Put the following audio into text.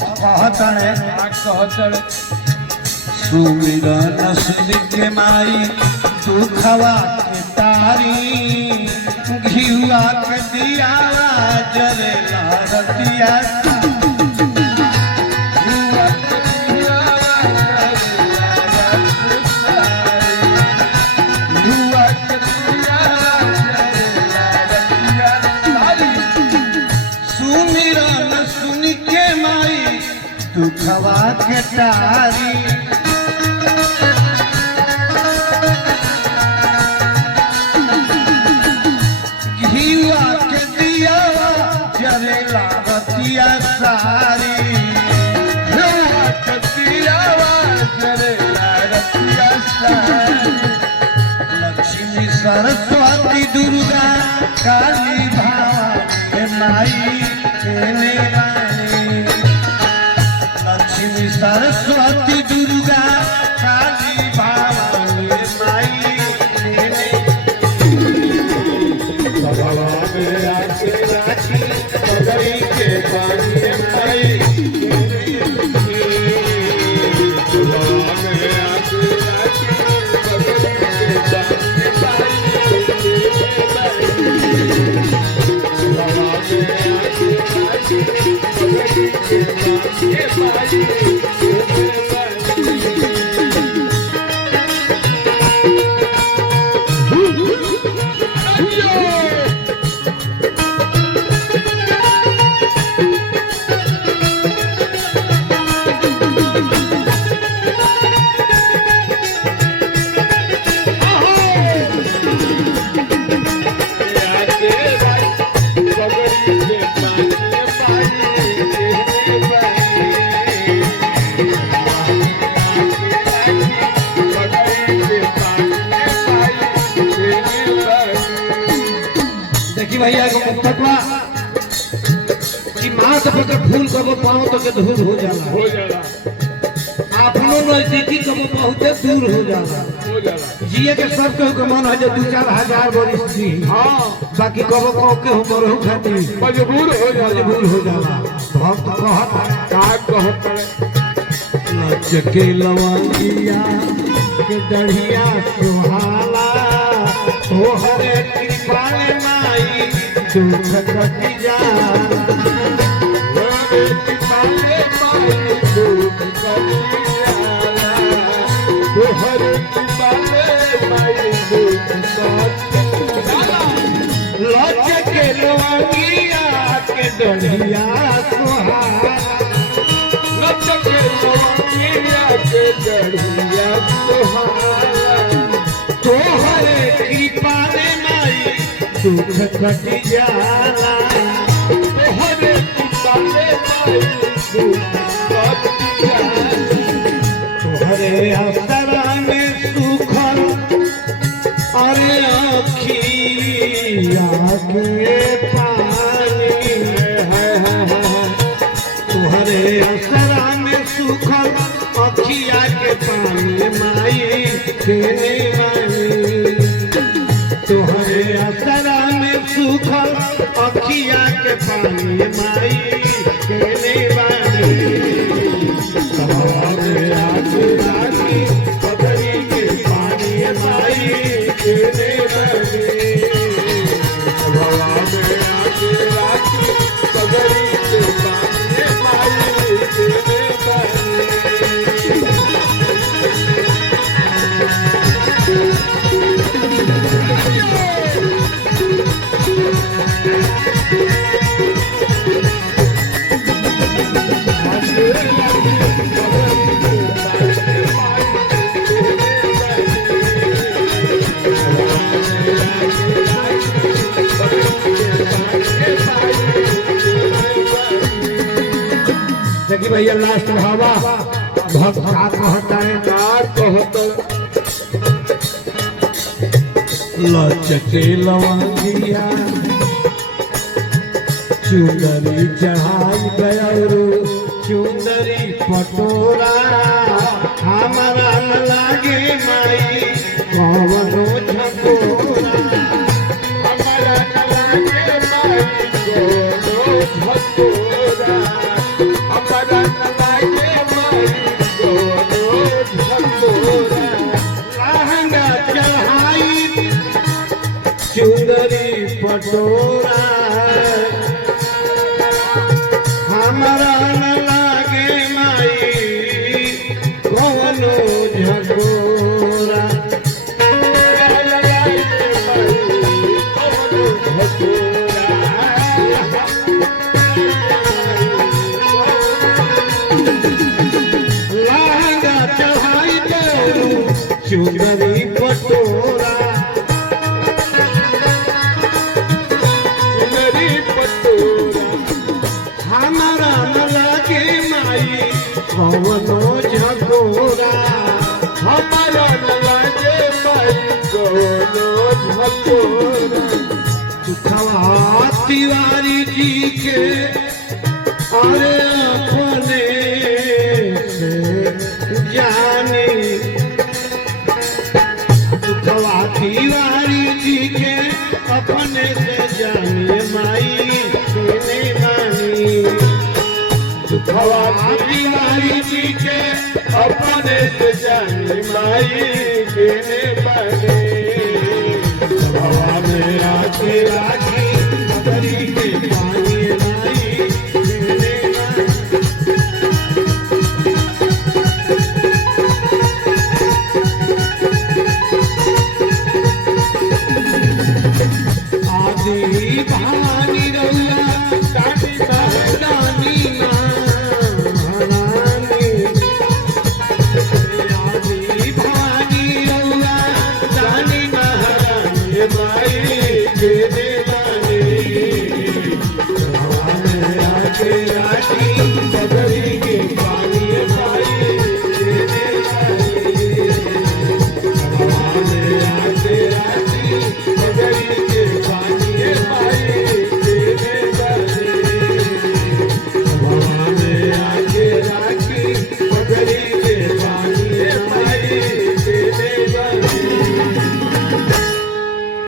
कहतड़े सुमिरन सुन के माई दुखवा के तारी घिउआ के दिया जरे रतिया दुखवा के तारी घिउआ के दिया जरेला रतिया सारी घिउआ के दिया जरेला रतिया सारी लक्ष्मी सरस्वती दुर्गा काली भावा माई केने लक्ष्मी सरस्वती दुर्गा काली भवानी माई सभा में आके राखी पगड़ी के पानी माई सभा में आके राखी पगड़ी के पानी भैया को मुक्तवा कि माथ पर के फूल कबो पाँव तो के धूल हो जाला अपनो नजदीकी कबो बहुत दूर हो जाला जिए के सब के मन है जो 2-4 हजार बरिस जी हां बाकी कबो कबो के हो मरहु खातिर मजबूर हो जाला भक्त कहत लचके लवंगिया के डढ़िया सुहाला ओ हरे कृपा माई दुख कटि जा हरे कृपा माई दुख कटि जाला ओ हरे कृपा माई दुख कटि जाला लचके लवंगिया के डढ़िया सुहाला लचके लवंगिया के डढ़िया सुहाला तोहरे कृपा माई दुख कटि जाला तोहरे कृपा माई दुख कटि जाला तोहरे असरा में सुखल अरे अखिया के पानी तोहरे असरा में सुखल अखिया के पानी माई केने वाली तोहरे असरा में सुखल अखिया के पानी माई केने वाली सवारे आके राखी पगड़ी के पानी माई केने वाली सवारे आके राखी पगड़ी के पानी माई केने वाली देखिए भैया लास्ट भावा भक्त का कहता है लचके लवंगिया चुंदरी चढ़ाई गयरू चुंदरी पटोरा हमारा लागे माई कवनो झकोरा हमारा लागे माई कोनो झकोरा हमारा चुनरी पटोरा चुनरी पटोरा हमारा न लगे माई कवनो झकोरा हमारा न लागे माई कोनो झकोरा दुखवा तिवारी जी के अरे अपने से जानी दुखवा तिवारी जी के अपने से जानी माई सुने मानी हवा तिवारी जी के अपने से जानी माई केने बने हवा में आके राखी बदरी के पानी माई सुने मानी आदि भानी रउआ दादी दानी महारानी आदि भानी रउआ दानी महारानी माई केने